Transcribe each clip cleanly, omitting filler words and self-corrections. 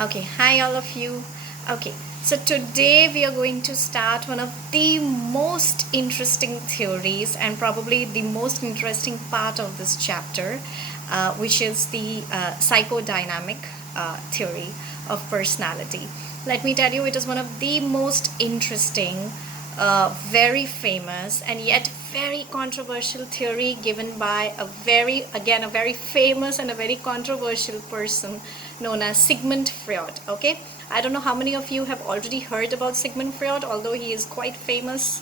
Okay, hi all of you. Okay, so today we are going to start one of the most interesting theories and probably the most interesting part of this chapter, which is the psychodynamic theory of personality. Let me tell you, it is one of the most interesting, very famous, and yet very controversial theory given by a very famous and a very controversial person known as Sigmund Freud. Okay, I don't know how many of you have already heard about Sigmund Freud, although he is quite famous.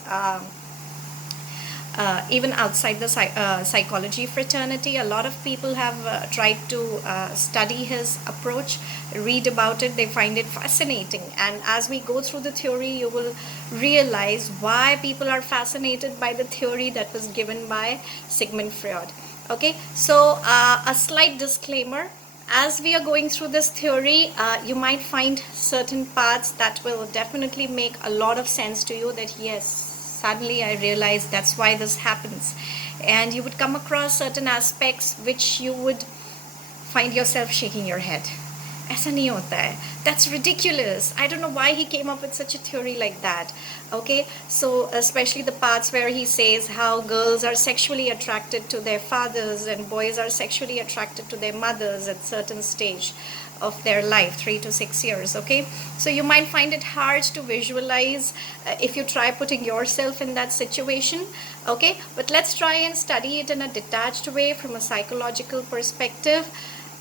Even outside the psychology fraternity, a lot of people have tried to study his approach, read about it. They find it fascinating, and as we go through the theory, you will realize why people are fascinated by the theory that was given by Sigmund Freud. Okay, so a slight disclaimer: as we are going through this theory, you might find certain parts that will definitely make a lot of sense to you, that yes, suddenly I realized that's why this happens. And you would come across certain aspects which you would find yourself shaking your head. ऐसा नहीं होता है. That's ridiculous. I don't know why he came up with such a theory like that. Okay, so especially the parts where he says how girls are sexually attracted to their fathers and boys are sexually attracted to their mothers at certain stage of their life, 3 to 6 years. Okay, so you might find it hard to visualize if you try putting yourself in that situation. Okay, but let's try and study it in a detached way from a psychological perspective,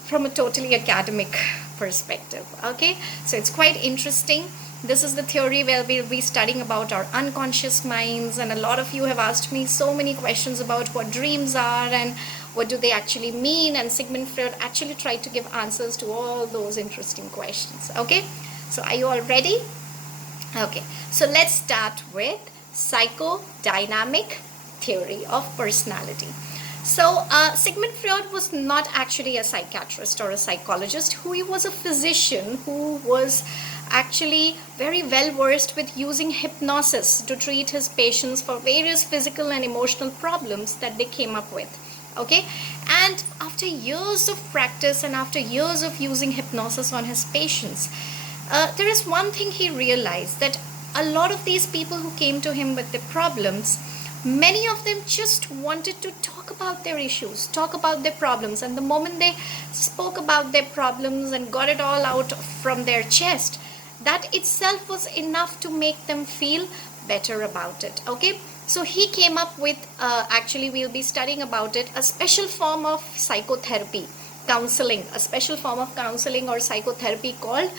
from a totally academic perspective. Okay, so it's quite interesting. This is the theory where we'll be studying about our unconscious minds, and a lot of you have asked me so many questions about what dreams are and what do they actually mean, and Sigmund Freud actually tried to give answers to all those interesting questions. Okay, so are you all ready? Okay, so let's start with psychodynamic theory of personality. So Sigmund Freud was not actually a psychiatrist or a psychologist. He was a physician who was actually very well versed with using hypnosis to treat his patients for various physical and emotional problems that they came up with. Okay, and after years of practice and after years of using hypnosis on his patients, there is one thing he realized, that a lot of these people who came to him with their problems, many of them just wanted to talk about their issues, talk about their problems, and the moment they spoke about their problems and got it all out from their chest, that itself was enough to make them feel better about it. Okay, so he came up with, actually we'll be studying about it, a special form of psychotherapy, counseling, a special form of counseling or psychotherapy called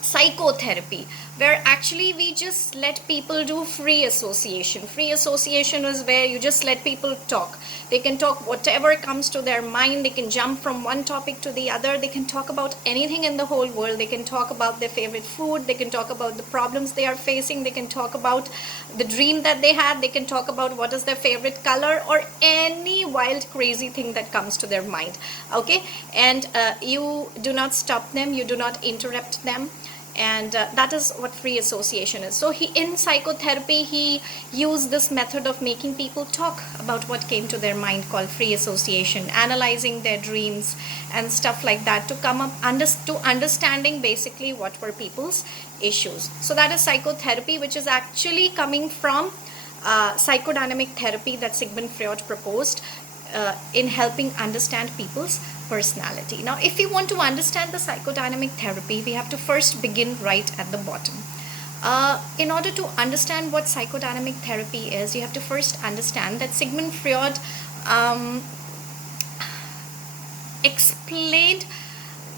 psychotherapy, where actually we just let people do free association. Free association is where you just let people talk. They can talk whatever comes to their mind. They can jump from one topic to the other. They can talk about anything in the whole world. They can talk about their favorite food. They can talk about the problems they are facing. They can talk about the dream that they had. They can talk about what is their favorite color, or any wild crazy thing that comes to their mind. Okay, and you do not stop them, you do not interrupt them, and that is what free association is. So in psychotherapy, he used this method of making people talk about what came to their mind, called free association, analyzing their dreams and stuff like that, to come up to understanding basically what were people's issues. So that is psychotherapy, which is actually coming from psychodynamic therapy that Sigmund Freud proposed in helping understand people's personality. Now, if we want to understand the psychodynamic therapy, we have to first begin right at the bottom. In order to understand what psychodynamic therapy is, you have to first understand that Sigmund Freud explained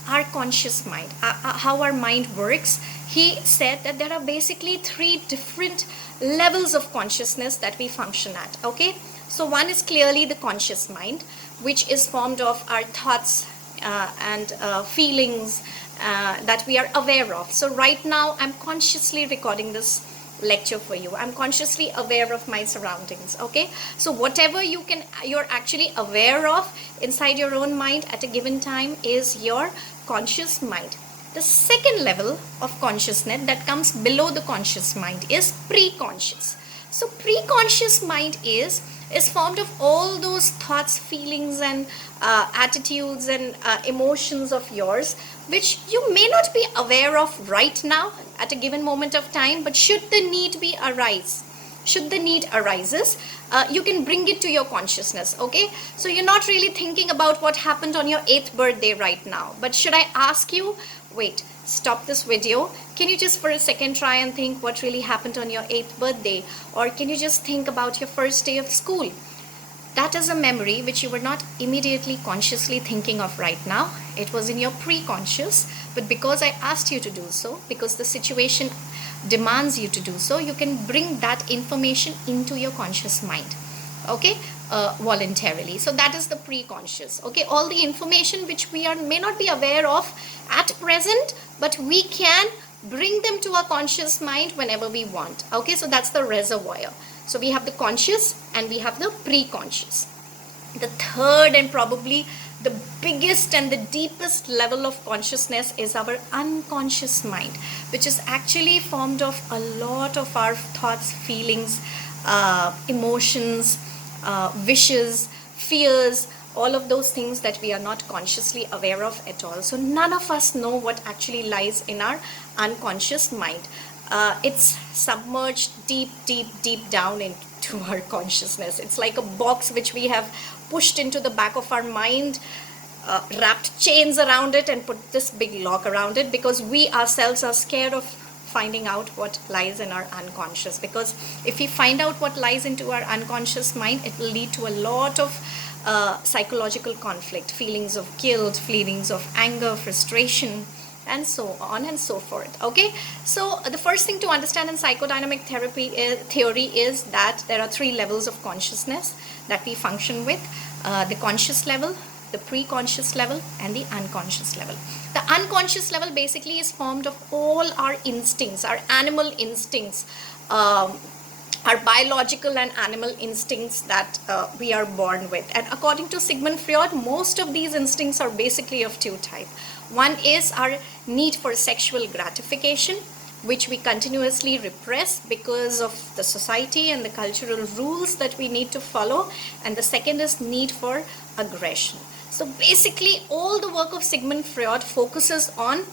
our conscious mind, how our mind works. He said that there are basically 3 different levels of consciousness that we function at. Okay, so one is clearly the conscious mind, which is formed of our thoughts and feelings that we are aware of. So right now I'm consciously recording this lecture for you. I'm consciously aware of my surroundings. Okay, so whatever you're actually aware of inside your own mind at a given time is your conscious mind. The second level of consciousness that comes below the conscious mind is pre-conscious. So pre-conscious mind is formed of all those thoughts, feelings, and attitudes and emotions of yours, which you may not be aware of right now at a given moment of time, but should the need arises, you can bring it to your consciousness. Okay, so you're not really thinking about what happened on your 8th birthday right now, but should I ask you, wait, stop this video, can you just for a second try and think what really happened on your 8th birthday? Or can you just think about your first day of school? That is a memory which you were not immediately consciously thinking of right now. It was in your pre-conscious, but because I asked you to do so, because the situation demands you to do so, you can bring that information into your conscious mind. Okay, voluntarily. So that is the pre-conscious. Okay, all the information which we may not be aware of at present, but we can bring them to our conscious mind whenever we want. Okay, so that's the reservoir. So we have the conscious and we have the pre-conscious. The third and probably the biggest and the deepest level of consciousness is our unconscious mind, which is actually formed of a lot of our thoughts, feelings, emotions, wishes, fears, all of those things that we are not consciously aware of at all. So none of us know what actually lies in our unconscious mind. It's submerged deep down into our consciousness. It's like a box which we have pushed into the back of our mind, wrapped chains around it and put this big lock around it, because we ourselves are scared of finding out what lies in our unconscious. Because if we find out what lies into our unconscious mind, it will lead to a lot of psychological conflict, feelings of guilt, feelings of anger, frustration, and so on and so forth. Okay, so the first thing to understand in psychodynamic theory is that there are 3 levels of consciousness that we function with: the conscious level, the pre-conscious level, and the unconscious level. The unconscious level basically is formed of all our instincts, our animal instincts, our biological and animal instincts that we are born with. And according to Sigmund Freud, most of these instincts are basically of 2 types. One is our need for sexual gratification, which we continuously repress because of the society and the cultural rules that we need to follow. And the second is need for aggression. So basically all the work of Sigmund Freud focuses on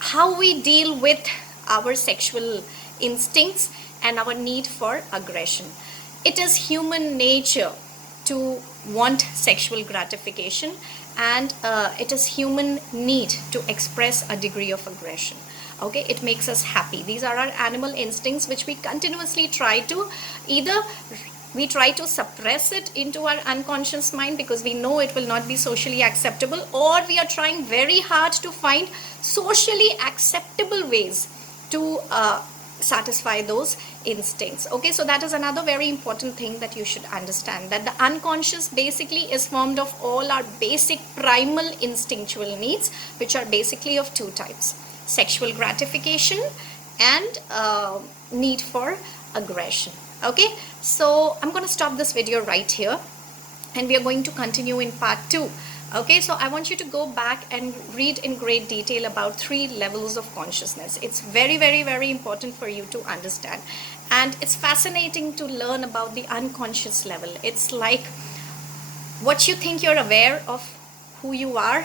how we deal with our sexual instincts and our need for aggression. It is human nature to want sexual gratification, and it is human need to express a degree of aggression. Okay, it makes us happy. These are our animal instincts which we continuously try to suppress it into our unconscious mind because we know it will not be socially acceptable, or we are trying very hard to find socially acceptable ways to satisfy those instincts. Okay, so that is another very important thing that you should understand, that the unconscious basically is formed of all our basic primal instinctual needs, which are basically of 2 types: sexual gratification and need for aggression. Okay, so I'm going to stop this video right here and we are going to continue in part 2. Okay, so I want you to go back and read in great detail about 3 levels of consciousness. It's very, very, very important for you to understand. And it's fascinating to learn about the unconscious level. It's like what you think you're aware of who you are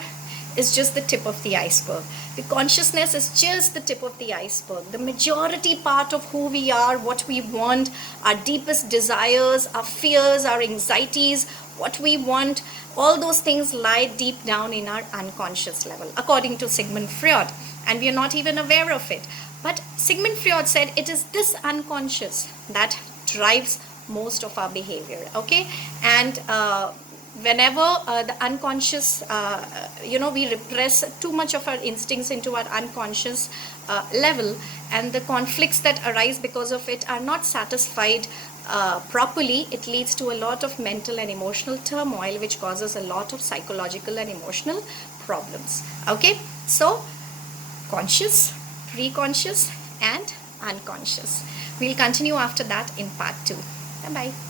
is just the tip of the iceberg. The consciousness is just the tip of the iceberg. The majority part of who we are, what we want, our deepest desires, our fears, our anxieties, what we want, all those things lie deep down in our unconscious level, according to Sigmund Freud, and we are not even aware of it. But Sigmund Freud said it is this unconscious that drives most of our behavior. Okay, and whenever the unconscious, we repress too much of our instincts into our unconscious level, and the conflicts that arise because of it are not satisfied properly, it leads to a lot of mental and emotional turmoil, which causes a lot of psychological and emotional problems. Okay, so conscious, pre-conscious and unconscious. We'll continue after that in part 2. Bye bye.